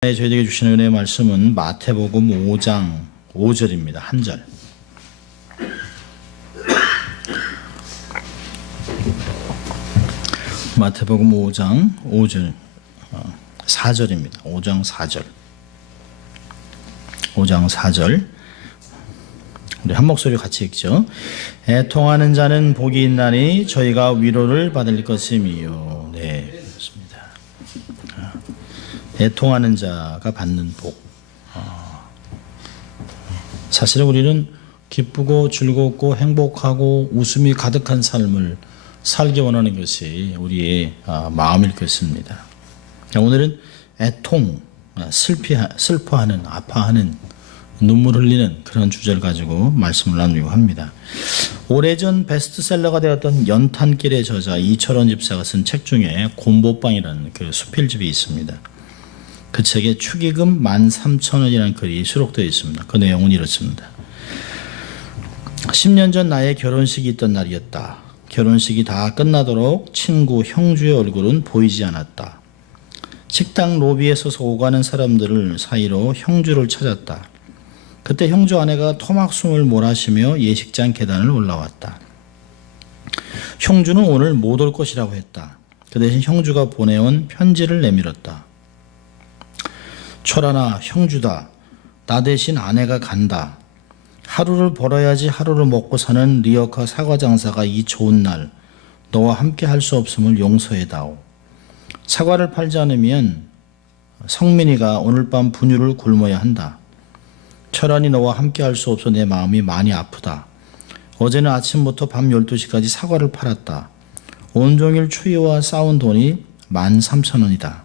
저희에게 주시는 은혜의 말씀은 마태복음 5장 5절입니다. 한 절. 마태복음 5장 5절 4절입니다. 5장 4절. 5장 4절. 우리 한 목소리 같이 읽죠. 애통하는 자는 복이 있나니 저희가 위로를 받을 것임이요. 네. 애통하는 자가 받는 복. 사실은 우리는 기쁘고 즐겁고 행복하고 웃음이 가득한 삶을 살기 원하는 것이 우리의 마음일 것입니다. 오늘은 애통, 슬퍼하는, 아파하는, 눈물 흘리는 그런 주제를 가지고 말씀을 나누려고 합니다. 오래전 베스트셀러가 되었던 연탄길의 저자 이철원 집사가 쓴 책 중에 곰보방이라는 그 수필집이 있습니다. 그 책에 축의금 13,000원이라는 글이 수록되어 있습니다. 그 내용은 이렇습니다. 10년 전 나의 결혼식이 있던 날이었다. 결혼식이 다 끝나도록 친구, 형주의 얼굴은 보이지 않았다. 식당 로비에 서서 오가는 사람들을 사이로 형주를 찾았다. 그때 형주 아내가 토막숨을 몰아쉬며 예식장 계단을 올라왔다. 형주는 오늘 못 올 것이라고 했다. 그 대신 형주가 보내온 편지를 내밀었다. 철아나 형주다. 나 대신 아내가 간다. 하루를 벌어야지 하루를 먹고 사는 리어카 사과 장사가 이 좋은 날 너와 함께 할 수 없음을 용서해다오. 사과를 팔지 않으면 성민이가 오늘 밤 분유를 굶어야 한다. 철안이 너와 함께 할 수 없어 내 마음이 많이 아프다. 어제는 아침부터 밤 12시까지 사과를 팔았다. 온종일 추위와 싸운 돈이 13,000원이다.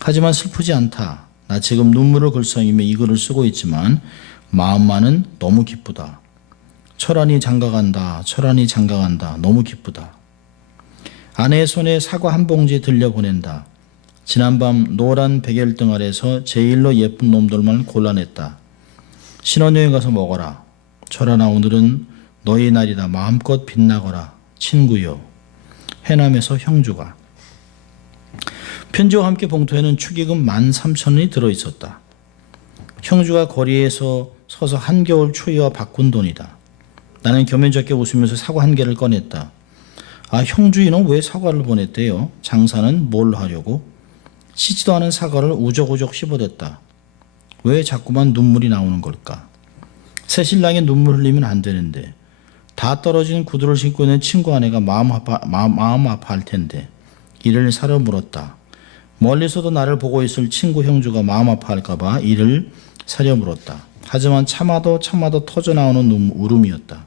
하지만 슬프지 않다. 나 지금 눈물을 글썽이며 이 글을 쓰고 있지만 마음만은 너무 기쁘다. 철안이 장가간다. 철안이 장가간다. 너무 기쁘다. 아내의 손에 사과 한 봉지 들려보낸다. 지난밤 노란 백열등 아래서 제일로 예쁜 놈들만 골라냈다. 신혼여행 가서 먹어라. 철안아 오늘은 너의 날이다. 마음껏 빛나거라. 친구여. 해남에서 형주가. 편지와 함께 봉투에는 축의금 13,000원이 들어있었다. 형주가 거리에서 서서 한겨울 추위와 바꾼 돈이다. 나는 겸연쩍게 웃으면서 사과 한 개를 꺼냈다. 아, 형주인은 왜 사과를 보냈대요? 장사는 뭘 하려고? 씻지도 않은 사과를 우적우적 씹어댔다. 왜 자꾸만 눈물이 나오는 걸까? 새신랑이 눈물 흘리면 안 되는데 다 떨어진 구두를 신고 있는 친구 아내가 마음 아파할 텐데 이를 사려 물었다. 멀리서도 나를 보고 있을 친구 형주가 마음 아파할까 봐 이를 사려 물었다. 하지만 참아도 터져나오는 울음이었다.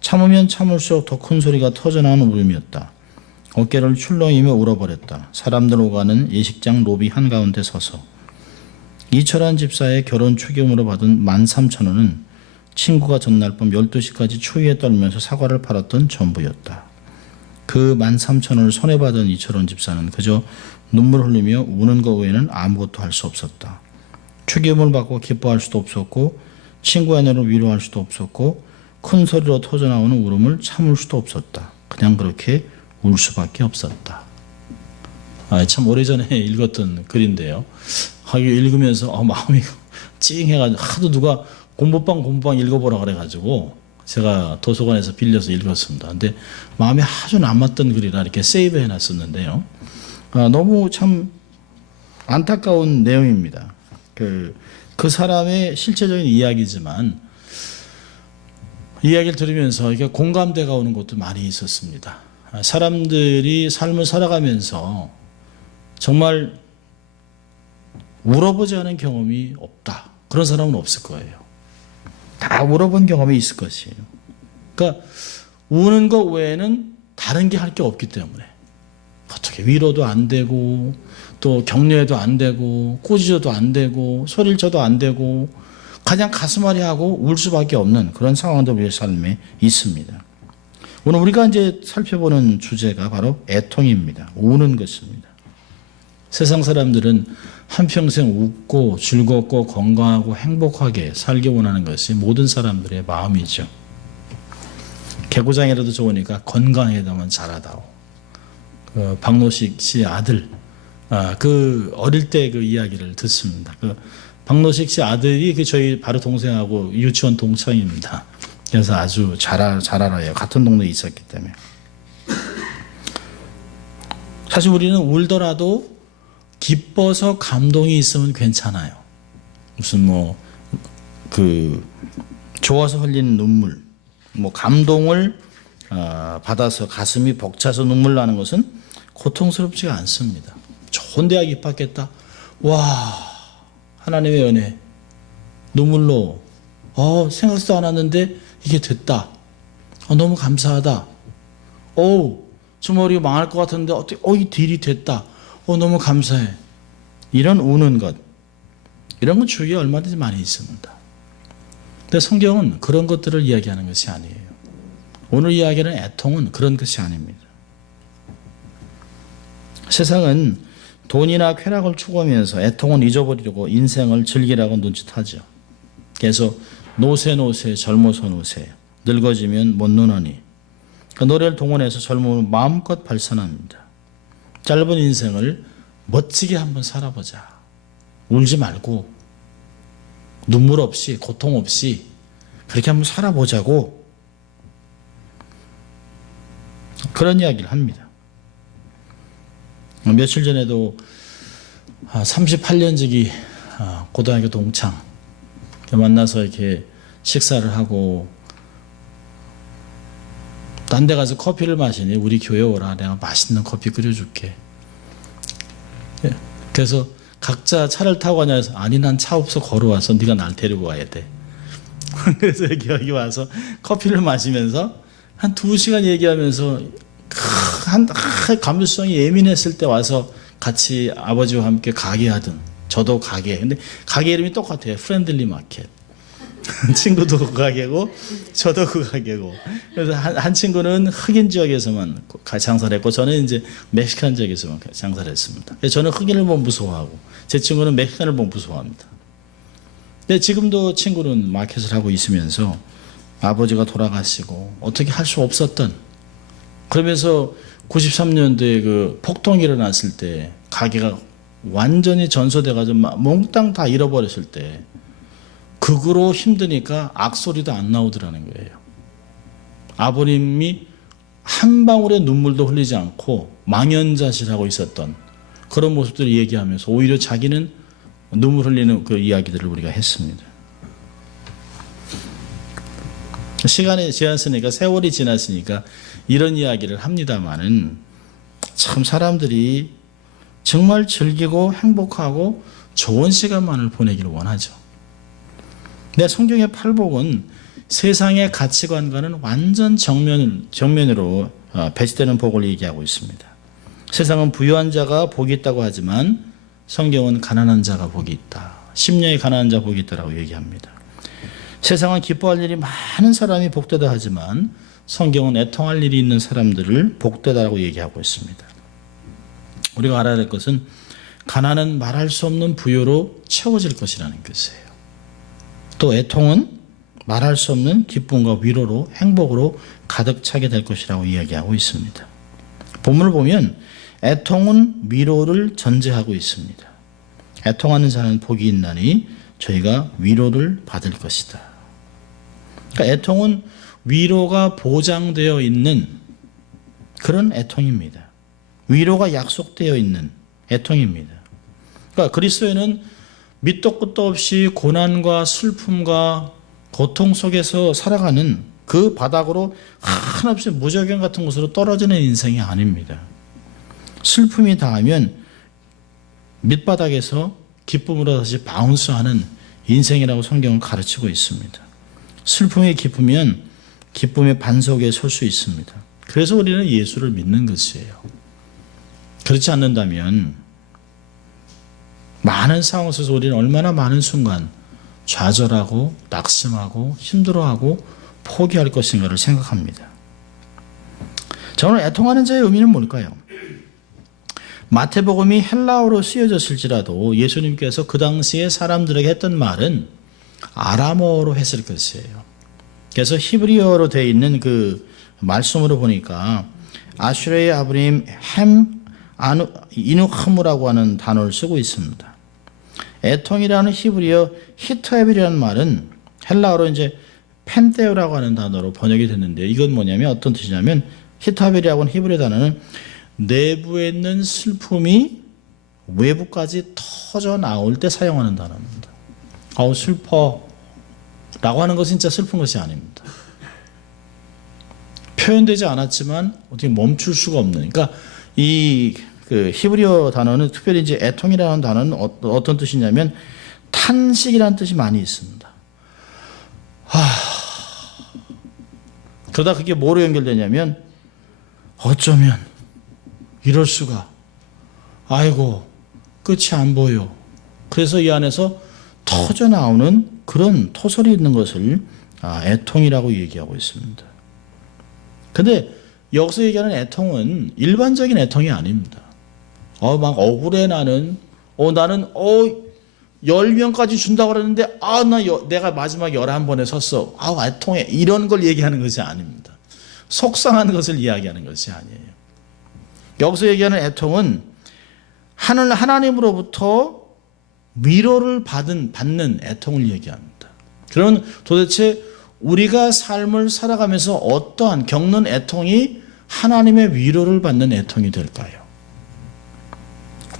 참으면 참을수록 더 큰 소리가 터져나오는 울음이었다. 어깨를 출렁이며 울어버렸다. 사람들 오가는 예식장 로비 한가운데 서서. 이철환 집사의 결혼 축의금으로 받은 13,000원은 친구가 전날 밤 12시까지 추위에 떨면서 사과를 팔았던 전부였다. 그 13,000원을 손에 받은 이철원 집사는 그저 눈물 흘리며 우는 것 외에는 아무것도 할 수 없었다. 축의금을 받고 기뻐할 수도 없었고 친구 아내를 위로할 수도 없었고 큰 소리로 터져나오는 울음을 참을 수도 없었다. 그냥 그렇게 울 수밖에 없었다. 참 오래전에 읽었던 글인데요. 읽으면서 마음이 찡해가지고 하도 누가 곰보방 읽어보라 그래가지고 제가 도서관에서 빌려서 읽었습니다. 근데 마음에 아주 남았던 글이라 이렇게 세이브 해놨었는데요. 너무 참 안타까운 내용입니다. 그 사람의 실체적인 이야기지만 이야기를 들으면서 이게 공감대가 오는 것도 많이 있었습니다. 사람들이 삶을 살아가면서 정말 울어보지 않은 경험이 없다. 그런 사람은 없을 거예요. 다 울어본 경험이 있을 것이에요. 그러니까 우는 것 외에는 다른 게 할 게 없기 때문에 어떻게 위로도 안 되고 또 격려도 안 되고 꾸짖어도 안 되고 소리를 쳐도 안 되고 그냥 가슴앓이 하고 울 수밖에 없는 그런 상황도 우리의 삶에 있습니다. 오늘 우리가 이제 살펴보는 주제가 바로 애통입니다. 우는 것입니다. 세상 사람들은 한평생 웃고 즐겁고 건강하고 행복하게 살기 원하는 것이 모든 사람들의 마음이죠. 개구장이라도 좋으니까 건강해야만 잘하다오. 박노식 씨의 아들 그 어릴 때 그 이야기를 듣습니다. 그 박노식 씨 아들이 그 저희 바로 동생하고 유치원 동창입니다. 그래서 아주 잘 알아요. 같은 동네에 있었기 때문에. 사실 우리는 울더라도 기뻐서 감동이 있으면 괜찮아요. 무슨 좋아서 흘리는 눈물, 감동을 받아서 가슴이 벅차서 눈물 나는 것은 고통스럽지가 않습니다. 좋은 대학 입학했다. 와, 하나님의 은혜. 눈물로 생각지도 않았는데 이게 됐다. 너무 감사하다. 정말 우리가 망할 것 같은데 어떻게 이 딜이 됐다. 너무 감사해. 이런 우는 것, 이런 건 주위에 얼마든지 많이 있습니다. 근데 성경은 그런 것들을 이야기하는 것이 아니에요. 오늘 이야기하는 애통은 그런 것이 아닙니다. 세상은 돈이나 쾌락을 추구하면서 애통은 잊어버리려고 인생을 즐기라고 눈짓하죠. 그래서 노세 젊어서 노세, 늙어지면 못 노나니. 그 노래를 동원해서 젊음을 마음껏 발산합니다. 짧은 인생을 멋지게 한번 살아보자. 울지 말고 눈물 없이 고통 없이 그렇게 한번 살아보자고 그런 이야기를 합니다. 며칠 전에도 38년 지기 고등학교 동창 만나서 이렇게 식사를 하고 딴 데 가서 커피를 마시니 우리 교회 오라, 내가 맛있는 커피 끓여줄게. 그래서 각자 차를 타고 가냐 해서 아니 난 차 없어 걸어와서 네가 날 데리고 와야 돼. 그래서 여기 와서 커피를 마시면서 한 2시간 얘기하면서 감수성이 예민했을 때 와서 같이 아버지와 함께 가게 하든 저도 가게. 근데 가게 이름이 똑같아요. 프렌들리 마켓. 친구도 그 가게고 저도 그 가게고. 그래서 한 친구는 흑인 지역에서만 장사를 했고 저는 이제 멕시칸 지역에서만 장사를 했습니다. 저는 흑인을 보면 무서워하고 제 친구는 멕시칸을 보면 무서워합니다. 근데 지금도 친구는 마켓을 하고 있으면서 아버지가 돌아가시고 어떻게 할 수 없었던, 그러면서 93년도에 그 폭동이 일어났을 때 가게가 완전히 전소돼가지고 몽땅 다 잃어버렸을 때 극으로 힘드니까 악소리도 안 나오더라는 거예요. 아버님이 한 방울의 눈물도 흘리지 않고 망연자실하고 있었던 그런 모습들을 얘기하면서 오히려 자기는 눈물 흘리는 그 이야기들을 우리가 했습니다. 시간이 지났으니까, 세월이 지났으니까 이런 이야기를 합니다마는 참 사람들이 정말 즐기고 행복하고 좋은 시간만을 보내기를 원하죠. 근데 성경의 팔복은 세상의 가치관과는 완전 정면으로 배치되는 복을 얘기하고 있습니다. 세상은 부유한 자가 복이 있다고 하지만 성경은 가난한 자가 복이 있다. 심령이 가난한 자 복이 있다라고 얘기합니다. 세상은 기뻐할 일이 많은 사람이 복되다 하지만 성경은 애통할 일이 있는 사람들을 복되다라고 얘기하고 있습니다. 우리가 알아야 될 것은 가난은 말할 수 없는 부유로 채워질 것이라는 것이에요. 또 애통은 말할 수 없는 기쁨과 위로로, 행복으로 가득 차게 될 것이라고 이야기하고 있습니다. 본문을 보면 애통은 위로를 전제하고 있습니다. 애통하는 자는 복이 있나니 저희가 위로를 받을 것이다. 그러니까 애통은 위로가 보장되어 있는 그런 애통입니다. 위로가 약속되어 있는 애통입니다. 그러니까 그리스도인은 밑도 끝도 없이 고난과 슬픔과 고통 속에서 살아가는 그 바닥으로 한없이 무저경 같은 곳으로 떨어지는 인생이 아닙니다. 슬픔이 닿으면 밑바닥에서 기쁨으로 다시 바운스하는 인생이라고 성경은 가르치고 있습니다. 슬픔이 깊으면 기쁨의 반석에 설 수 있습니다. 그래서 우리는 예수를 믿는 것이에요. 그렇지 않는다면 많은 상황 속에서 우리는 얼마나 많은 순간 좌절하고 낙심하고 힘들어하고 포기할 것인가를 생각합니다. 자, 오늘 애통하는 자의 의미는 뭘까요? 마태복음이 헬라어로 쓰여졌을지라도 예수님께서 그 당시에 사람들에게 했던 말은 아람어로 했을 것이에요. 그래서 히브리어로 되어 있는 그 말씀으로 보니까 아슈레의 아브림 햄 이누하무라고 하는 단어를 쓰고 있습니다. 애통이라는 히브리어 히토에빌이라는 말은 헬라어로 이제 펜테오라고 하는 단어로 번역이 됐는데, 이건 뭐냐면 어떤 뜻이냐면, 히토에빌이라고 하는 히브리어 단어는 내부에 있는 슬픔이 외부까지 터져 나올 때 사용하는 단어입니다. 슬퍼 라고 하는 것은 진짜 슬픈 것이 아닙니다. 표현되지 않았지만 어떻게 멈출 수가 없는, 그러니까 그 히브리어 단어는, 특별히 이제 애통이라는 단어는 어떤 뜻이냐면 탄식이라는 뜻이 많이 있습니다. 그러다 그게 뭐로 연결되냐면, 어쩌면 이럴 수가, 아이고 끝이 안 보여. 그래서 이 안에서 터져 나오는 그런 토설이 있는 것을 애통이라고 얘기하고 있습니다. 근데 여기서 얘기하는 애통은 일반적인 애통이 아닙니다. 막 억울해 나는 10명까지 준다고 그랬는데 내가 마지막 11번에 섰어. 애통해. 이런 걸 얘기하는 것이 아닙니다. 속상한 것을 이야기하는 것이 아니에요. 여기서 얘기하는 애통은 하나님으로부터 위로를 받는 애통을 얘기합니다. 그러면 도대체 우리가 삶을 살아가면서 어떠한 겪는 애통이 하나님의 위로를 받는 애통이 될까요?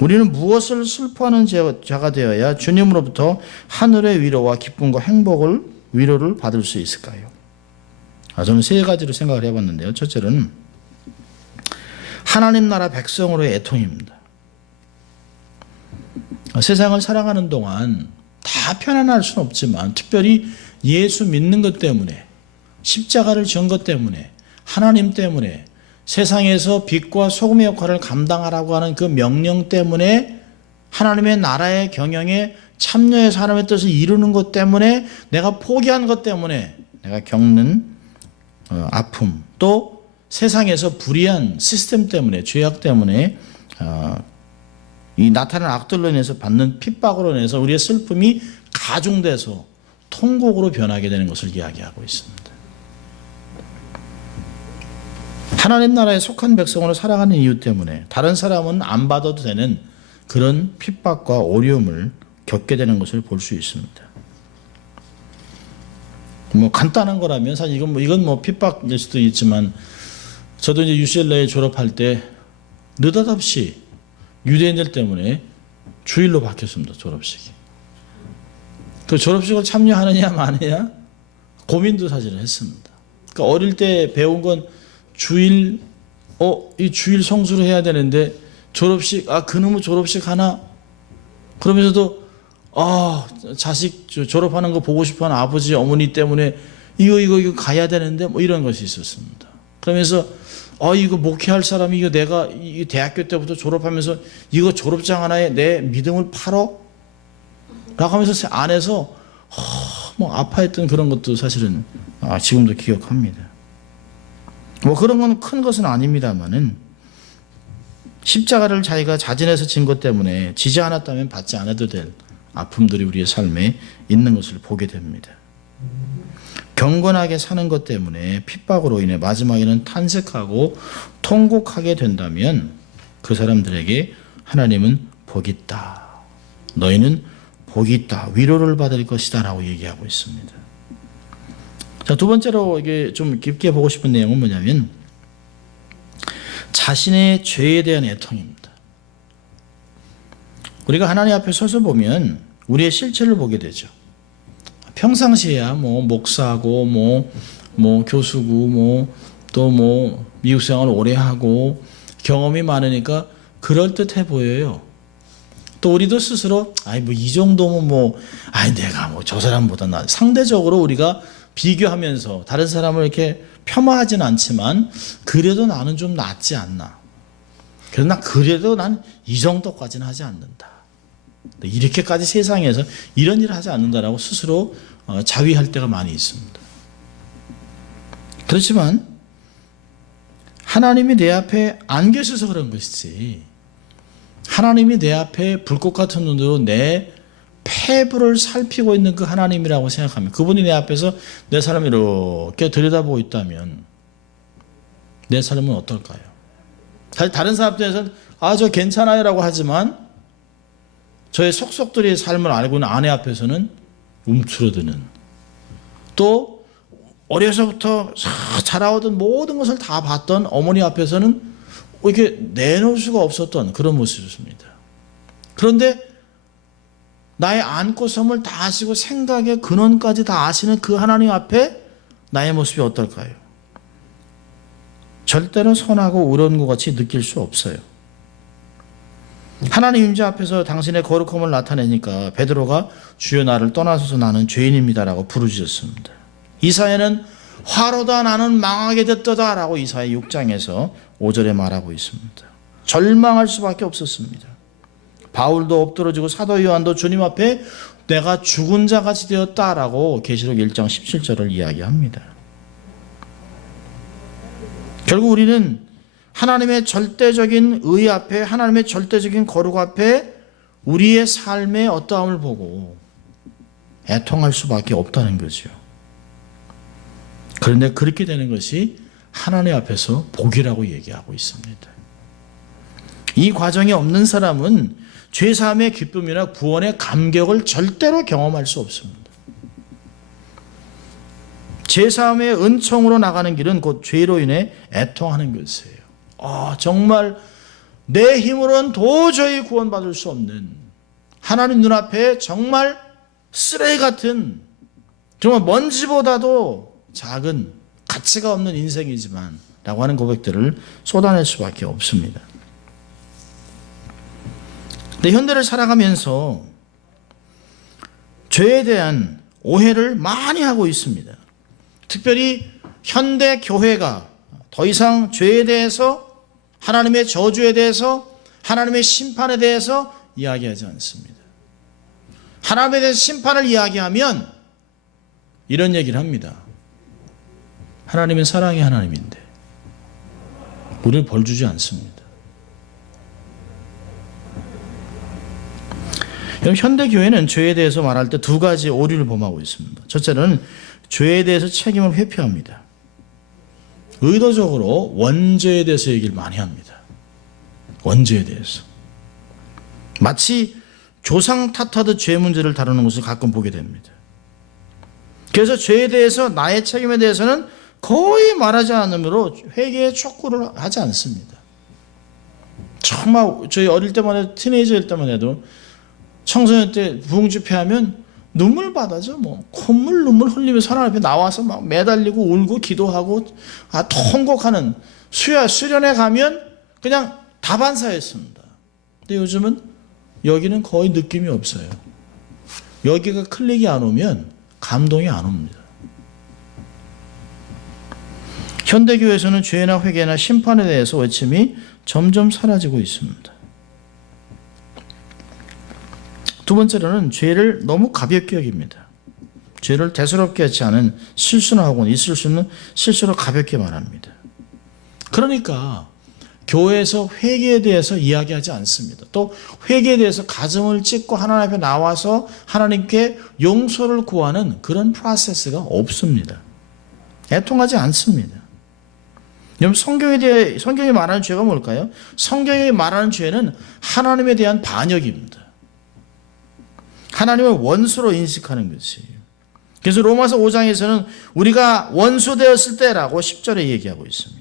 우리는 무엇을 슬퍼하는 자가 되어야 주님으로부터 하늘의 위로와 기쁨과 위로를 받을 수 있을까요? 저는 세 가지로 생각을 해봤는데요. 첫째는 하나님 나라 백성으로의 애통입니다. 세상을 살아가는 동안 다 편안할 수는 없지만, 특별히 예수 믿는 것 때문에, 십자가를 지은 것 때문에, 하나님 때문에, 세상에서 빛과 소금의 역할을 감당하라고 하는 그 명령 때문에, 하나님의 나라의 경영에 참여해서 하나님의 뜻을 이루는 것 때문에, 내가 포기한 것 때문에 내가 겪는 아픔, 또 세상에서 불의한 시스템 때문에, 죄악 때문에 이 나타나는 악들로 인해서 받는 핍박으로 인해서 우리의 슬픔이 가중돼서 통곡으로 변하게 되는 것을 이야기하고 있습니다. 하나님 나라에 속한 백성으로 살아가는 이유 때문에 다른 사람은 안 받아도 되는 그런 핍박과 어려움을 겪게 되는 것을 볼 수 있습니다. 간단한 거라면 사실 이건 핍박일 수도 있지만, 저도 이제 UCLA 졸업할 때 느닷없이 유대인들 때문에 주일로 바뀌었습니다. 졸업식이. 그 졸업식을 참여하느냐 마느냐 고민도 사실 했습니다. 그러니까 어릴 때 배운 건 주일, 이 주일 성수를 해야 되는데 졸업식, 그놈의 졸업식 하나? 그러면서도 자식 졸업하는 거 보고 싶어하는 아버지 어머니 때문에 이거 가야 되는데 이런 것이 있었습니다. 그러면서 이거 목회할 사람이, 이거 내가 이 대학교 때부터 졸업하면서 이거 졸업장 하나에 내 믿음을 팔어? 라고 하면서 안에서 아파했던 그런 것도 사실은 지금도 기억합니다. 그런 건 큰 것은 아닙니다만은, 십자가를 자기가 자진해서 진 것 때문에 지지 않았다면 받지 않아도 될 아픔들이 우리의 삶에 있는 것을 보게 됩니다. 경건하게 사는 것 때문에 핍박으로 인해 마지막에는 탄식하고 통곡하게 된다면 그 사람들에게 하나님은 복이 있다. 너희는 복이 있다. 위로를 받을 것이다. 라고 얘기하고 있습니다. 자, 두 번째로 이게 좀 깊게 보고 싶은 내용은 뭐냐면, 자신의 죄에 대한 애통입니다. 우리가 하나님 앞에 서서 보면 우리의 실체를 보게 되죠. 평상시에야 목사고 교수고 또 미국 생활 오래 하고 경험이 많으니까 그럴듯해 보여요. 또 우리도 스스로 이 정도면 내가 저 사람보다 상대적으로 우리가 비교하면서 다른 사람을 이렇게 폄하하진 않지만, 그래도 나는 좀 낫지 않나. 그래서 그래도 난 이 정도까지는 하지 않는다. 이렇게까지 세상에서 이런 일을 하지 않는다라고 스스로 자위할 때가 많이 있습니다. 그렇지만 하나님이 내 앞에 안 계셔서 그런 것이지, 하나님이 내 앞에 불꽃 같은 눈으로 내 폐부를 살피고 있는 그 하나님이라고 생각하면, 그분이 내 앞에서 내 삶을 이렇게 들여다보고 있다면 내 삶은 어떨까요? 다른 사람들에서는 저 괜찮아요라고 하지만 저의 속속들이의 삶을 알고 있는 아내 앞에서는 움츠러드는, 또 어려서부터 자라오던 모든 것을 다 봤던 어머니 앞에서는 이렇게 내놓을 수가 없었던 그런 모습이었습니다. 그런데 나의 안고섬을 다 아시고 생각의 근원까지 다 아시는 그 하나님 앞에 나의 모습이 어떨까요? 절대로 선하고 의로운 것 같이 느낄 수 없어요. 하나님 임재 앞에서 당신의 거룩함을 나타내니까 베드로가 주여 나를 떠나소서 나는 죄인입니다라고 부르짖었습니다. 이사야는 화로다 나는 망하게 됐도다 라고 이사야 6장에서 5절에 말하고 있습니다. 절망할 수밖에 없었습니다. 바울도 엎드러지고 사도 요한도 주님 앞에 내가 죽은 자같이 되었다라고 계시록 1장 17절을 이야기합니다. 결국 우리는 하나님의 절대적인 의 앞에, 하나님의 절대적인 거룩 앞에 우리의 삶의 어떠함을 보고 애통할 수밖에 없다는 거죠. 그런데 그렇게 되는 것이 하나님 앞에서 복이라고 얘기하고 있습니다. 이 과정이 없는 사람은 죄사함의 기쁨이나 구원의 감격을 절대로 경험할 수 없습니다. 죄사함의 은총으로 나가는 길은 곧 죄로 인해 애통하는 것이에요. 정말 내 힘으로는 도저히 구원받을 수 없는, 하나님 눈앞에 정말 쓰레기 같은, 정말 먼지보다도 작은 가치가 없는 인생이지만 라고 하는 고백들을 쏟아낼 수밖에 없습니다. 근데 현대를 살아가면서 죄에 대한 오해를 많이 하고 있습니다. 특별히 현대 교회가 더 이상 죄에 대해서, 하나님의 저주에 대해서, 하나님의 심판에 대해서 이야기하지 않습니다. 하나님에 대해서 심판을 이야기하면 이런 얘기를 합니다. 하나님은 사랑의 하나님인데 우리를 벌 주지 않습니다. 현대 교회는 죄에 대해서 말할 때 두 가지 오류를 범하고 있습니다. 첫째는 죄에 대해서 책임을 회피합니다. 의도적으로 원죄에 대해서 얘기를 많이 합니다. 원죄에 대해서. 마치 조상 탓하듯 죄 문제를 다루는 것을 가끔 보게 됩니다. 그래서 죄에 대해서, 나의 책임에 대해서는 거의 말하지 않으므로 회개의 촉구를 하지 않습니다. 정말 저희 어릴 때만 해도, 티네이저일 때만 해도 청소년 때 부흥집회하면 눈물 바다죠. 콧물 눈물 흘리면서 하나님 앞에 나와서 막 매달리고 울고 기도하고 통곡하는, 수련회 가면 그냥 다반사였습니다. 근데 요즘은 여기는 거의 느낌이 없어요. 여기가 클릭이 안 오면 감동이 안 옵니다. 현대교회에서는 죄나 회개나 심판에 대해서 외침이 점점 사라지고 있습니다. 두 번째로는 죄를 너무 가볍게 여깁니다. 죄를 대수롭게 하지 않은 실수나 하고는 있을 수 있는 실수로 가볍게 말합니다. 그러니까 교회에서 회개에 대해서 이야기하지 않습니다. 또 회개에 대해서 가슴을 찢고 하나님 앞에 나와서 하나님께 용서를 구하는 그런 프로세스가 없습니다. 애통하지 않습니다. 여러분, 성경이 말하는 죄가 뭘까요? 성경이 말하는 죄는 하나님에 대한 반역입니다. 하나님을 원수로 인식하는 것이에요. 그래서 로마서 5장에서는 우리가 원수 되었을 때라고 10절에 얘기하고 있습니다.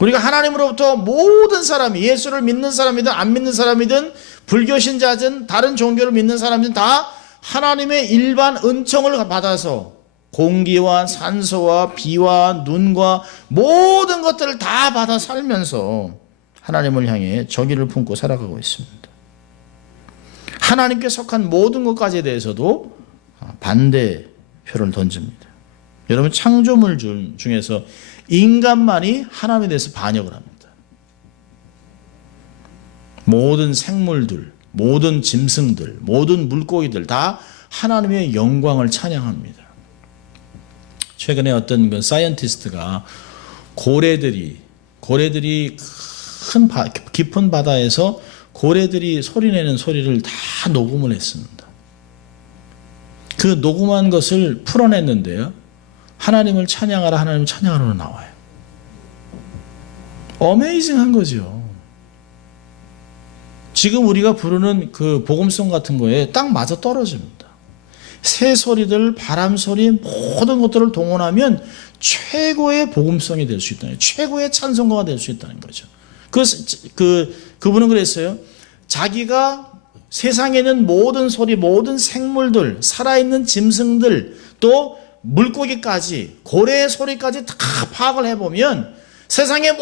우리가 하나님으로부터 모든 사람이, 예수를 믿는 사람이든 안 믿는 사람이든 불교 신자든 다른 종교를 믿는 사람이든 다 하나님의 일반 은총을 받아서 공기와 산소와 비와 눈과 모든 것들을 다 받아 살면서 하나님을 향해 정의를 품고 살아가고 있습니다. 하나님께 속한 모든 것까지에 대해서도 반대표를 던집니다. 여러분, 창조물 중에서 인간만이 하나님에 대해서 반역을 합니다. 모든 생물들, 모든 짐승들, 모든 물고기들 다 하나님의 영광을 찬양합니다. 최근에 어떤 사이언티스트가 고래들이 깊은 바다에서 고래들이 소리내는 소리를 다 녹음을 했습니다. 그 녹음한 것을 풀어냈는데요, 하나님을 찬양하라, 하나님을 찬양하라로 나와요. 어메이징한 거죠. 지금 우리가 부르는 그 복음성 같은 거에 딱 맞아 떨어집니다. 새 소리들, 바람 소리, 모든 것들을 동원하면 최고의 복음성이 될 수 있다는, 최고의 찬송가가 될 수 있다는 거죠. 그분은 그랬어요. 자기가 세상에 있는 모든 소리, 모든 생물들, 살아있는 짐승들, 또 물고기까지, 고래의 소리까지 다 파악을 해보면 세상의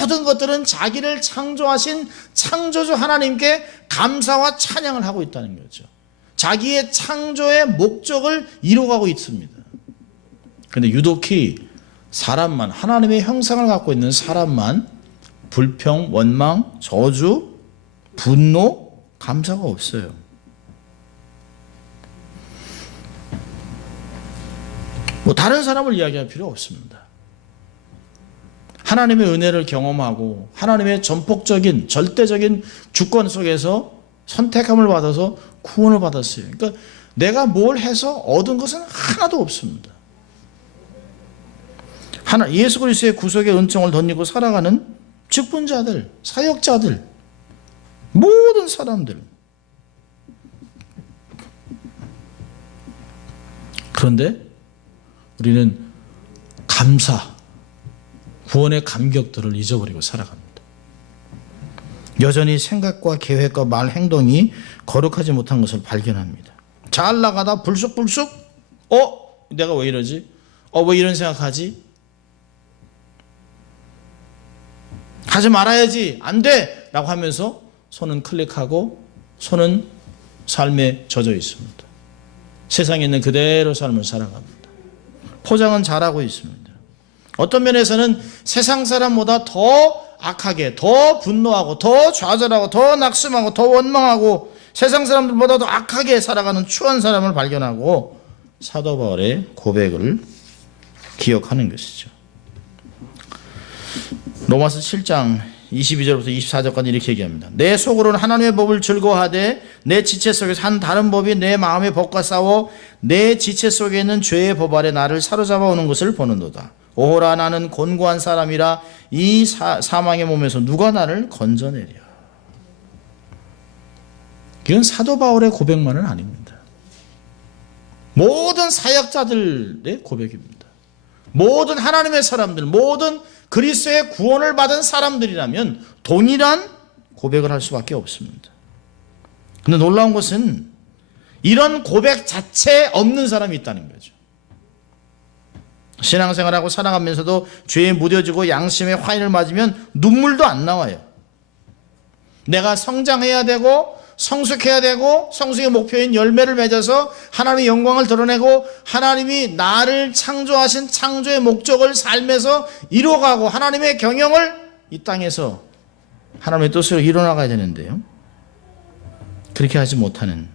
모든 것들은 자기를 창조하신 창조주 하나님께 감사와 찬양을 하고 있다는 거죠. 자기의 창조의 목적을 이루어가고 있습니다. 그런데 유독히 사람만, 하나님의 형상을 갖고 있는 사람만 불평, 원망, 저주, 분노, 감사가 없어요. 뭐 다른 사람을 이야기할 필요 없습니다. 하나님의 은혜를 경험하고 하나님의 전폭적인 절대적인 주권 속에서 선택함을 받아서 구원을 받았어요. 그러니까 내가 뭘 해서 얻은 것은 하나도 없습니다. 예수 그리스도의 구속의 은총을 덧입고 살아가는 직분자들, 사역자들, 모든 사람들. 그런데 우리는 감사, 구원의 감격들을 잊어버리고 살아갑니다. 여전히 생각과 계획과 말, 행동이 거룩하지 못한 것을 발견합니다. 잘 나가다 불쑥불쑥 내가 왜 이러지? 왜 이런 생각하지? 하지 말아야지, 안 돼! 라고 하면서 손은 클릭하고 손은 삶에 젖어 있습니다. 세상에 있는 그대로 삶을 살아갑니다. 포장은 잘하고 있습니다. 어떤 면에서는 세상 사람보다 더 악하게, 더 분노하고, 더 좌절하고, 더 낙심하고, 더 원망하고, 세상 사람들보다 더 악하게 살아가는 추한 사람을 발견하고 사도 바울의 고백을 기억하는 것이죠. 로마서 7장 22절부터 24절까지 이렇게 얘기합니다. 내 속으로는 하나님의 법을 즐거워하되 내 지체 속에서 한 다른 법이 내 마음의 법과 싸워 내 지체 속에 있는 죄의 법 아래 나를 사로잡아 오는 것을 보는도다. 오호라, 나는 곤고한 사람이라 이 사망의 몸에서 누가 나를 건져내랴. 이건 사도 바울의 고백만은 아닙니다. 모든 사역자들의 고백입니다. 모든 하나님의 사람들, 모든 그리스도의 구원을 받은 사람들이라면 동일한 고백을 할 수밖에 없습니다. 그런데 놀라운 것은 이런 고백 자체에 없는 사람이 있다는 거죠. 신앙생활하고 살아가면서도 죄에 무뎌지고 양심의 화인을 맞으면 눈물도 안 나와요. 내가 성장해야 되고 성숙해야 되고 성숙의 목표인 열매를 맺어서 하나님의 영광을 드러내고 하나님이 나를 창조하신 창조의 목적을 삶에서 이루어가고 하나님의 경영을 이 땅에서 하나님의 뜻으로 이뤄나가야 되는데요. 그렇게 하지 못하는,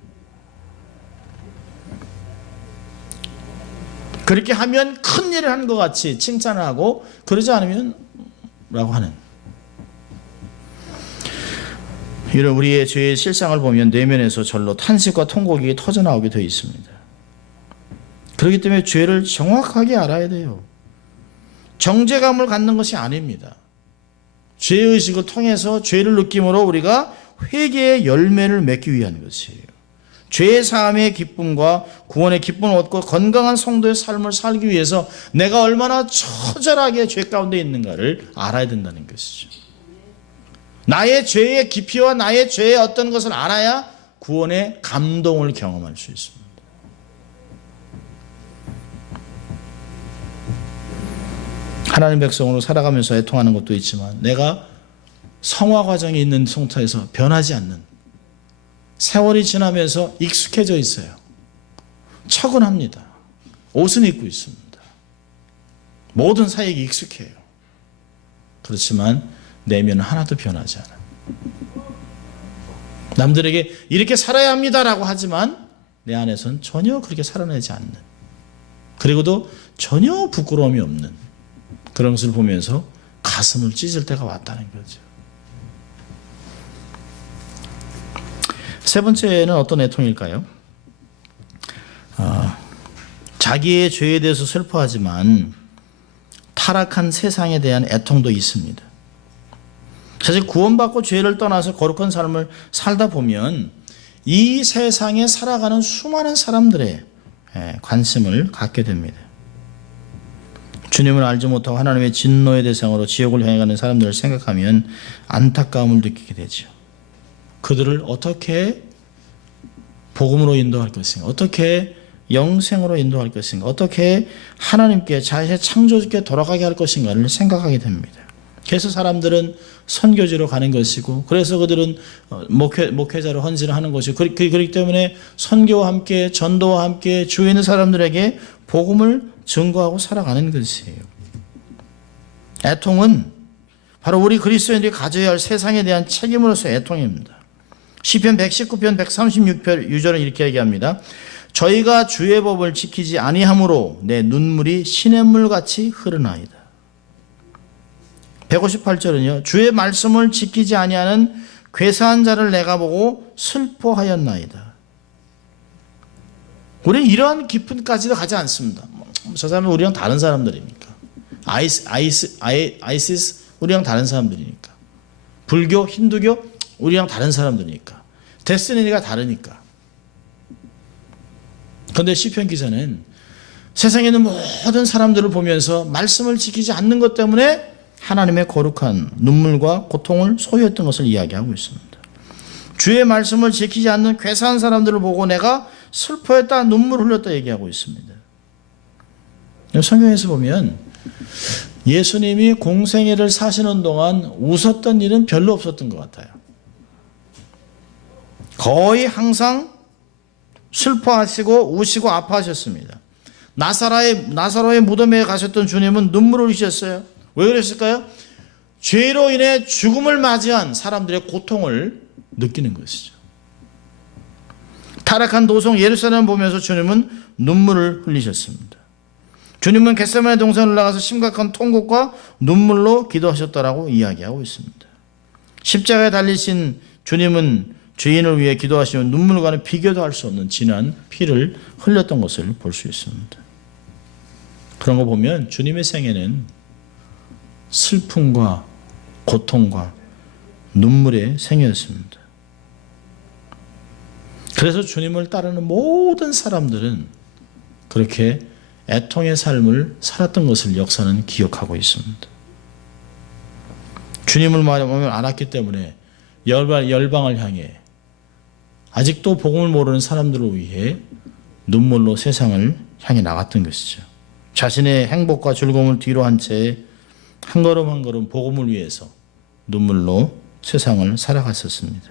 그렇게 하면 큰 일을 한 것 같이 칭찬을 하고 그러지 않으면 라고 하는, 이런 우리의 죄의 실상을 보면 내면에서 절로 탄식과 통곡이 터져나오게 되어 있습니다. 그렇기 때문에 죄를 정확하게 알아야 돼요. 정죄감을 갖는 것이 아닙니다. 죄의식을 통해서 죄를 느낌으로 우리가 회개의 열매를 맺기 위한 것이에요. 죄의 사함의 기쁨과 구원의 기쁨을 얻고 건강한 성도의 삶을 살기 위해서 내가 얼마나 처절하게 죄 가운데 있는가를 알아야 된다는 것이죠. 나의 죄의 깊이와 나의 죄의 어떤 것을 알아야 구원의 감동을 경험할 수 있습니다. 하나님 백성으로 살아가면서 애통하는 것도 있지만 내가 성화 과정에 있는 성토에서 변하지 않는, 세월이 지나면서 익숙해져 있어요. 척은 합니다. 옷은 입고 있습니다. 모든 사역이 익숙해요. 그렇지만 내면은 하나도 변하지 않아요. 남들에게 이렇게 살아야 합니다라고 하지만 내 안에서는 전혀 그렇게 살아내지 않는, 그리고도 전혀 부끄러움이 없는 그런 것을 보면서 가슴을 찢을 때가 왔다는 거죠. 세 번째는 어떤 애통일까요? 자기의 죄에 대해서 슬퍼하지만 타락한 세상에 대한 애통도 있습니다. 사실 구원받고 죄를 떠나서 거룩한 삶을 살다 보면 이 세상에 살아가는 수많은 사람들의 관심을 갖게 됩니다. 주님을 알지 못하고 하나님의 진노의 대상으로 지옥을 향해 가는 사람들을 생각하면 안타까움을 느끼게 되죠. 그들을 어떻게 복음으로 인도할 것인가, 어떻게 영생으로 인도할 것인가, 어떻게 하나님께 자신의 창조주께 돌아가게 할 것인가를 생각하게 됩니다. 그래서 사람들은 선교지로 가는 것이고, 그래서 그들은 목회자로 헌신을 하는 것이고, 그렇기 때문에 선교와 함께 전도와 함께 주위에 있는 사람들에게 복음을 증거하고 살아가는 것이에요. 애통은 바로 우리 그리스도인들이 가져야 할 세상에 대한 책임으로서의 애통입니다. 시편 119편 136편 유절은 이렇게 얘기합니다. 저희가 주의 법을 지키지 아니함으로 내 눈물이 시냇물같이 흐르나이다. 158절은요. 주의 말씀을 지키지 아니하는 괴사한 자를 내가 보고 슬퍼하였나이다. 우리는 이러한 깊은까지도 가지 않습니다. 저 사람은 우리랑 다른 사람들이니까. 아이시스 우리랑 다른 사람들이니까. 불교, 힌두교 우리랑 다른 사람들이니까. 데스티니가 다르니까. 그런데 시편 기자는 세상에 있는 모든 사람들을 보면서 말씀을 지키지 않는 것 때문에 하나님의 거룩한 눈물과 고통을 소유했던 것을 이야기하고 있습니다. 주의 말씀을 지키지 않는 괴사한 사람들을 보고 내가 슬퍼했다, 눈물 흘렸다 얘기하고 있습니다. 성경에서 보면 예수님이 공생애를 사시는 동안 웃었던 일은 별로 없었던 것 같아요. 거의 항상 슬퍼하시고 우시고 아파하셨습니다. 나사로의 무덤에 가셨던 주님은 눈물을 흘리셨어요. 왜 그랬을까요? 죄로 인해 죽음을 맞이한 사람들의 고통을 느끼는 것이죠. 타락한 도성 예루살렘을 보면서 주님은 눈물을 흘리셨습니다. 주님은 겟세마네 동산을 나가서 심각한 통곡과 눈물로 기도하셨다라고 이야기하고 있습니다. 십자가에 달리신 주님은 죄인을 위해 기도하시면 눈물과는 비교도 할 수 없는 진한 피를 흘렸던 것을 볼 수 있습니다. 그런 거 보면 주님의 생애는 슬픔과 고통과 눈물의 생애였습니다. 그래서 주님을 따르는 모든 사람들은 그렇게 애통의 삶을 살았던 것을 역사는 기억하고 있습니다. 주님을 알았기 때문에 열방을 향해 아직도 복음을 모르는 사람들을 위해 눈물로 세상을 향해 나갔던 것이죠. 자신의 행복과 즐거움을 뒤로 한 채 한 걸음 한 걸음 복음을 위해서 눈물로 세상을 살아갔었습니다.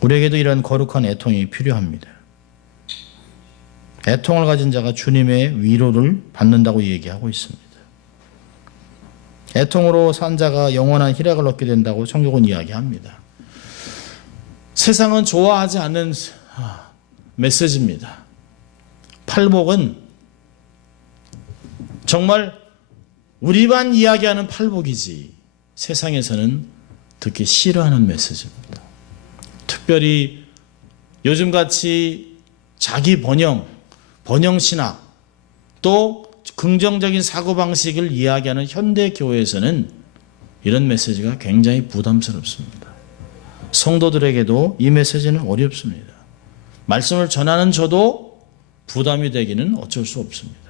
우리에게도 이런 거룩한 애통이 필요합니다. 애통을 가진 자가 주님의 위로를 받는다고 얘기하고 있습니다. 애통으로 산 자가 영원한 희락을 얻게 된다고 성경은 이야기합니다. 세상은 좋아하지 않는 메시지입니다. 팔복은 정말 우리만 이야기하는 팔복이지 세상에서는 듣기 싫어하는 메시지입니다. 특별히 요즘같이 자기 번영신학 또 긍정적인 사고방식을 이야기하는 현대교회에서는 이런 메시지가 굉장히 부담스럽습니다. 성도들에게도 이 메시지는 어렵습니다. 말씀을 전하는 저도 부담이 되기는 어쩔 수 없습니다.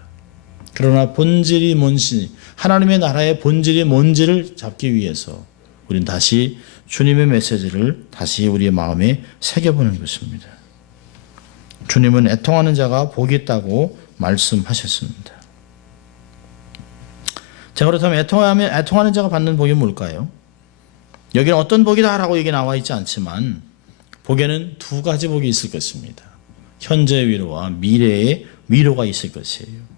그러나 본질이 뭔지, 하나님의 나라의 본질이 뭔지를 잡기 위해서 우리는 다시 주님의 메시지를 다시 우리의 마음에 새겨보는 것입니다. 주님은 애통하는 자가 복이 있다고 말씀하셨습니다. 자, 그렇다면 애통하는 자가 받는 복이 뭘까요? 여기는 어떤 복이다라고 얘기 나와 있지 않지만 복에는 두 가지 복이 있을 것입니다. 현재의 위로와 미래의 위로가 있을 것이에요.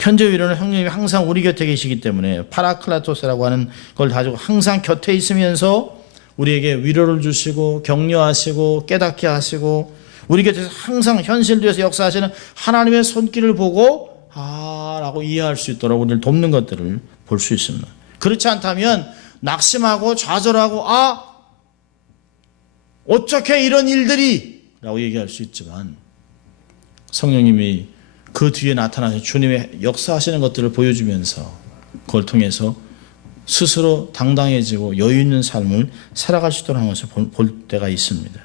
현재 위로는 성령님이 항상 우리 곁에 계시기 때문에 파라클라토스라고 하는 걸 가지고 항상 곁에 있으면서 우리에게 위로를 주시고 격려하시고 깨닫게 하시고 우리 곁에서 항상 현실되어서 역사하시는 하나님의 손길을 보고 라고 이해할 수 있도록 우리를 돕는 것들을 볼 수 있습니다. 그렇지 않다면 낙심하고 좌절하고 어떻게 이런 일들이 라고 얘기할 수 있지만 성령님이 그 뒤에 나타나서 주님의 역사하시는 것들을 보여주면서 그걸 통해서 스스로 당당해지고 여유 있는 삶을 살아갈 수 있도록 하는 것을 볼 때가 있습니다.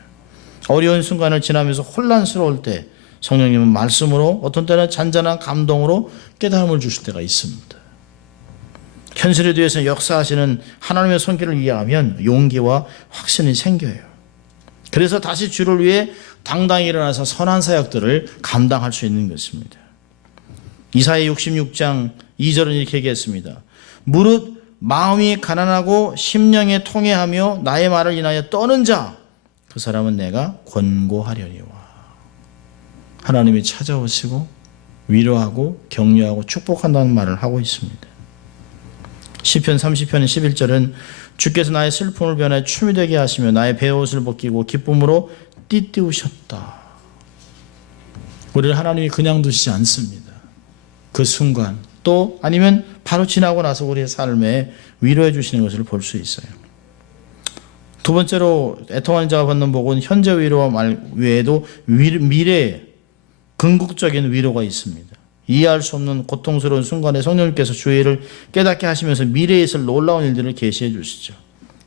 어려운 순간을 지나면서 혼란스러울 때 성령님은 말씀으로, 어떤 때는 잔잔한 감동으로 깨달음을 주실 때가 있습니다. 현실에 대해서 역사하시는 하나님의 손길을 이해하면 용기와 확신이 생겨요. 그래서 다시 주를 위해 당당히 일어나서 선한 사역들을 감당할 수 있는 것입니다. 이사야 66장 2절은 이렇게 얘기했습니다. 무릇 마음이 가난하고 심령에 통회하며 나의 말을 인하여 떠는 자, 그 사람은 내가 권고하려니와. 하나님이 찾아오시고 위로하고 격려하고 축복한다는 말을 하고 있습니다. 시편 30편 11절은 주께서 나의 슬픔을 변해 춤이 되게 하시며 나의 베옷을 벗기고 기쁨으로 띠띠우셨다. 우리를 하나님이 그냥 두시지 않습니다. 그 순간 또 아니면 바로 지나고 나서 우리의 삶에 위로해 주시는 것을 볼 수 있어요. 두 번째로 애통하는 자가 받는 복은 현재 위로와 말 외에도 미래의 궁극적인 위로가 있습니다. 이해할 수 없는 고통스러운 순간에 성령님께서 주의 일을 깨닫게 하시면서 미래에 있을 놀라운 일들을 계시해 주시죠.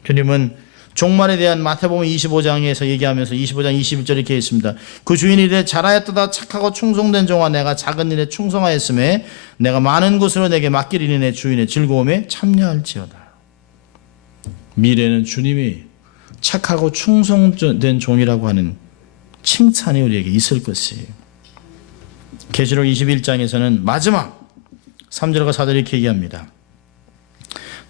주님은 종말에 대한 마태복음 25장에서 얘기하면서 25장 21절에 이렇게 있습니다. 그 주인이 이르되 잘하였도다 착하고 충성된 종아, 내가 작은 일에 충성하였음에 내가 많은 것으로 내게 맡기리니 내 주인의 즐거움에 참여할지어다. 미래는 주님이 착하고 충성된 종이라고 하는 칭찬이 우리에게 있을 것이에요. 계시록 21장에서는 마지막 3절과 4절이 이렇게 얘기합니다.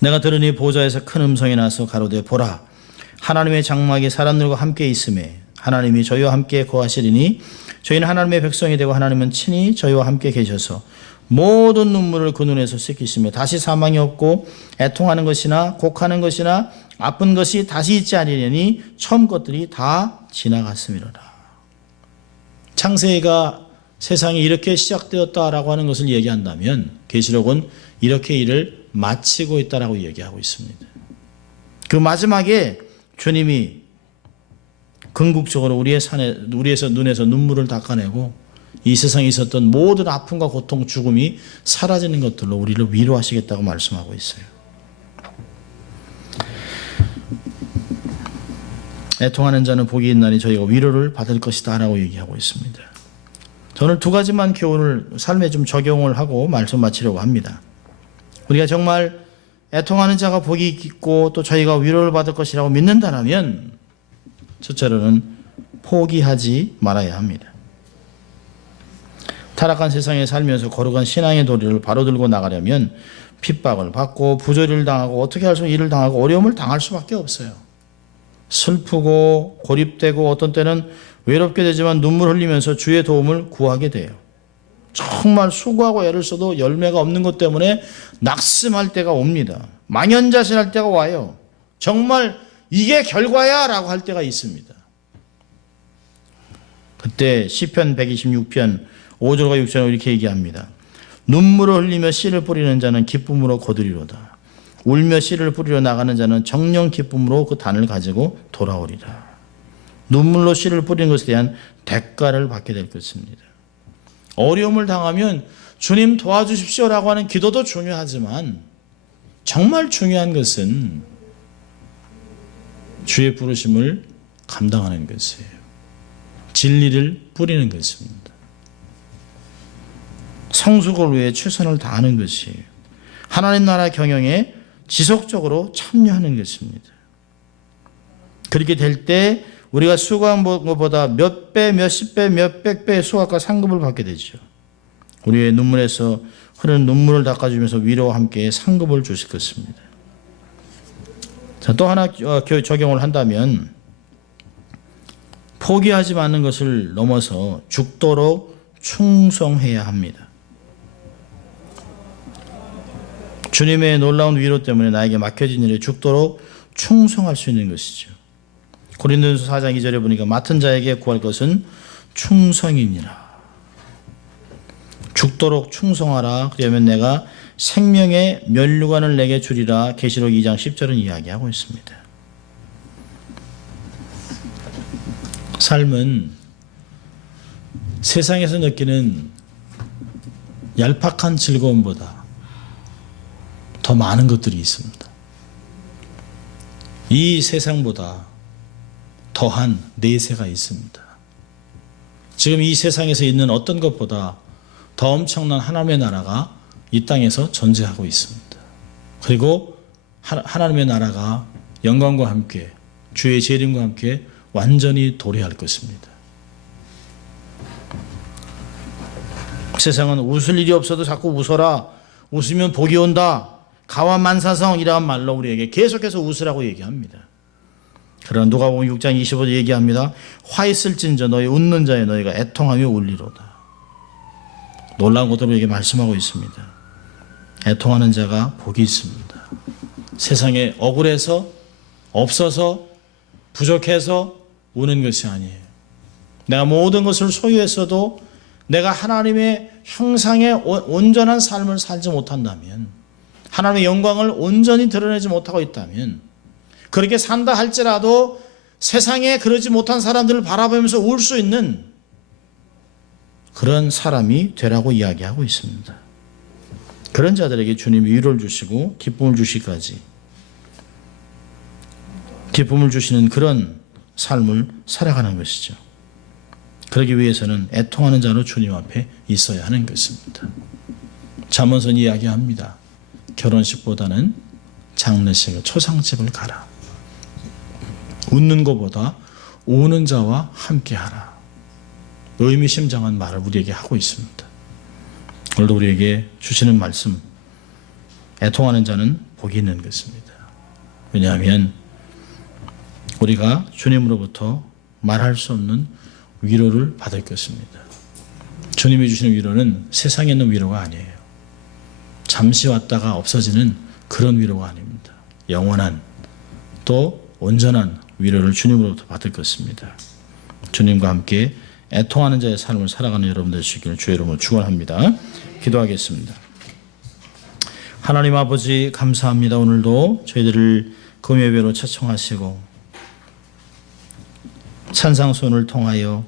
내가 들으니 보좌에서 큰 음성이 나서 가로되 보라, 하나님의 장막이 사람들과 함께 있음에 하나님이 저희와 함께 거하시리니 저희는 하나님의 백성이 되고 하나님은 친히 저희와 함께 계셔서 모든 눈물을 그 눈에서 씻기시며 다시 사망이 없고 애통하는 것이나 곡하는 것이나 아픈 것이 다시 있지 아니하니 처음 것들이 다 지나갔음이로라. 창세기가 세상이 이렇게 시작되었다라고 하는 것을 얘기한다면 계시록은 이렇게 일을 마치고 있다라고 얘기하고 있습니다. 그 마지막에 주님이 궁극적으로 우리의 눈에서 눈물을 닦아내고 이 세상에 있었던 모든 아픔과 고통, 죽음이 사라지는 것들로 우리를 위로하시겠다고 말씀하고 있어요. 애통하는 자는 복이 있나니 저희가 위로를 받을 것이다 라고 얘기하고 있습니다. 저는 두 가지만 교훈을 삶에 좀 적용을 하고 말씀 마치려고 합니다. 우리가 정말 애통하는 자가 복이 있고 또 저희가 위로를 받을 것이라고 믿는다면 첫째로는 포기하지 말아야 합니다. 타락한 세상에 살면서 거룩한 신앙의 도리를 바로 들고 나가려면 핍박을 받고 부조리를 당하고 어떻게 할 수 없는 일을 당하고 어려움을 당할 수밖에 없어요. 슬프고 고립되고 어떤 때는 외롭게 되지만 눈물 흘리면서 주의 도움을 구하게 돼요. 정말 수고하고 애를 써도 열매가 없는 것 때문에 낙심할 때가 옵니다. 망연자실할 때가 와요. 정말 이게 결과야 라고 할 때가 있습니다. 그때 시편 126편 5절과 6절은 이렇게 얘기합니다. 눈물을 흘리며 씨를 뿌리는 자는 기쁨으로 거두리로다. 울며 씨를 뿌리러 나가는 자는 정령 기쁨으로 그 단을 가지고 돌아오리라. 눈물로 씨를 뿌리는 것에 대한 대가를 받게 될 것입니다. 어려움을 당하면 주님 도와주십시오라고 하는 기도도 중요하지만 정말 중요한 것은 주의 부르심을 감당하는 것이에요. 진리를 뿌리는 것입니다. 성숙을 위해 최선을 다하는 것이에요. 하나님 나라 경영에 지속적으로 참여하는 것입니다. 그렇게 될 때 우리가 수고한 것보다 몇 배, 몇십 배, 몇백 배의 수확과 상급을 받게 되죠. 우리의 눈물에서 흐르는 눈물을 닦아주면서 위로와 함께 상급을 주실 것입니다. 자, 또 하나 적용을 한다면 포기하지 않는 것을 넘어서 죽도록 충성해야 합니다. 주님의 놀라운 위로 때문에 나에게 맡겨진 일에 죽도록 충성할 수 있는 것이죠. 고린도전서 4장 2절에 보니까 맡은 자에게 구할 것은 충성이니라. 죽도록 충성하라. 그러면 내가 생명의 면류관을 내게 주리라. 계시록 2장 10절은 이야기하고 있습니다. 삶은 세상에서 느끼는 얄팍한 즐거움보다 더 많은 것들이 있습니다. 이 세상보다 더한 내세가 있습니다. 지금 이 세상에서 있는 어떤 것보다 더 엄청난 하나님의 나라가 이 땅에서 존재하고 있습니다. 그리고 하나님의 나라가 영광과 함께 주의 재림과 함께 완전히 도래할 것입니다. 세상은 웃을 일이 없어도 자꾸 웃어라, 웃으면 복이 온다, 가와만사성 이라는 말로 우리에게 계속해서 웃으라고 얘기합니다. 그러나 누가복음 6장 25절 얘기합니다. 화 있을진저 너희 웃는 자에 너희가 애통하며 울리로다. 놀라운 것들을 우리에게 말씀하고 있습니다. 애통하는 자가 복이 있습니다. 세상에 억울해서, 없어서, 부족해서 우는 것이 아니에요. 내가 모든 것을 소유했어도 내가 하나님의 형상의 온전한 삶을 살지 못한다면, 하나님의 영광을 온전히 드러내지 못하고 있다면, 그렇게 산다 할지라도 세상에 그러지 못한 사람들을 바라보면서 울 수 있는 그런 사람이 되라고 이야기하고 있습니다. 그런 자들에게 주님이 위로를 주시고 기쁨을 주시기까지, 기쁨을 주시는 그런 삶을 살아가는 것이죠. 그러기 위해서는 애통하는 자로 주님 앞에 있어야 하는 것입니다. 잠언서는 이야기합니다. 결혼식보다는 장례식을, 초상집을 가라. 웃는 것보다 우는 자와 함께하라. 의미심장한 말을 우리에게 하고 있습니다. 오늘도 우리에게 주시는 말씀, 애통하는 자는 복이 있는 것입니다. 왜냐하면 우리가 주님으로부터 말할 수 없는 위로를 받을 것입니다. 주님이 주시는 위로는 세상에 있는 위로가 아니에요. 잠시 왔다가 없어지는 그런 위로가 아닙니다. 영원한 또 온전한 위로를 주님으로부터 받을 것입니다. 주님과 함께 애통하는 자의 삶을 살아가는 여러분들 되시기를 주의 이름으로 축원합니다. 기도하겠습니다. 하나님 아버지 감사합니다. 오늘도 저희들을 금요 예배로 초청하시고 찬상손을 통하여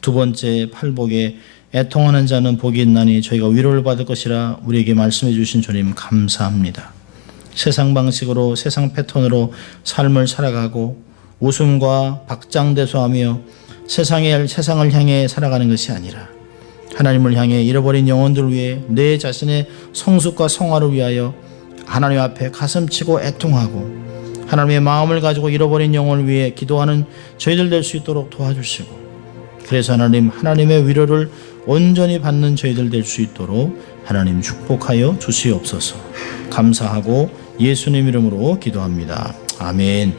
두 번째 팔복에 애통하는 자는 복이 있나니 저희가 위로를 받을 것이라 우리에게 말씀해 주신 주님 감사합니다. 세상 방식으로, 세상 패턴으로 삶을 살아가고 웃음과 박장대소하며 세상을 향해 살아가는 것이 아니라 하나님을 향해 잃어버린 영혼들을 위해 내 자신의 성숙과 성화를 위하여 하나님 앞에 가슴치고 애통하고 하나님의 마음을 가지고 잃어버린 영혼을 위해 기도하는 저희들 될 수 있도록 도와주시고, 그래서 하나님의 위로를 온전히 받는 저희들 될 수 있도록 하나님 축복하여 주시옵소서. 감사하고 예수님 이름으로 기도합니다. 아멘.